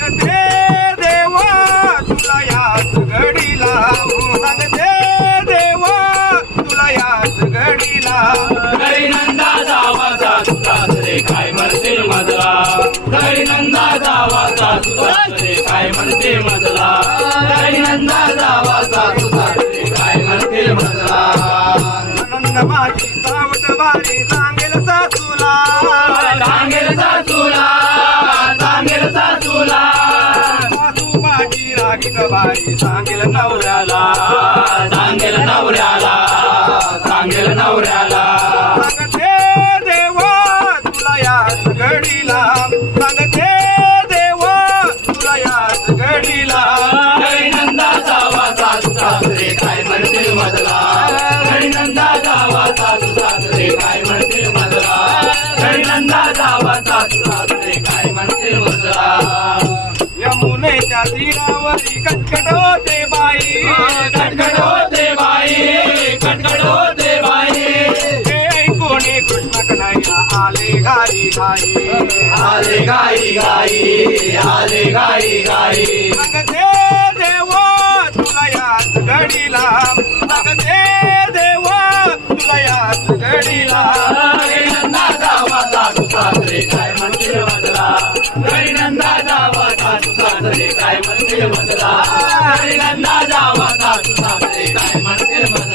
सांगते देवा तुला याच घडीला, सांगते देवा तुला याच घडीला. घरी नंदा जावाचा सासरे काय म्हणतील मजला, घरी नंदा जावाचा सासरे काय म्हणतील मजला, घरी नंदा जावाचा सासरे काय म्हणतील मजला. आनंद माझी सावट बारी सांगेल सासूला, सांगेल सासूला, सांगेल सासूला. सासू माझी रागीत बारी सांगेल नवऱ्याला, सांगेल नवऱ्याला, सांगेल नवऱ्याला. सांगते देवा तुला याच घडीला, सांगते देवा तुला याच घडीला. घरी नंदा जावाचा सासरे काय म्हणतील मजला, घरी नंदा जावाचा सासरे काय म्हणतील मजला, घरी नंदा जावाचा सासरे काय म्हणतील मजला. यमुनेच्या तीरावरी कटकट होते बाई, कटकट होते बाई, कटकट होते बाई. हे ऐकून कृष्ण कन्हैया आले घाई घाई, आले गाई गाई, आले गाई गाई. सांगते देवा तुला याच घडीला, सांगते देवा तुला याच घडीला. घरी नंदा जावाचा सासरे काय म्हणतील मजला, घरी नंदा जावाचा सासरे काय म्हणतील मजला, घरी नंदा जावाचा सासरे काय म्हणतील मजला.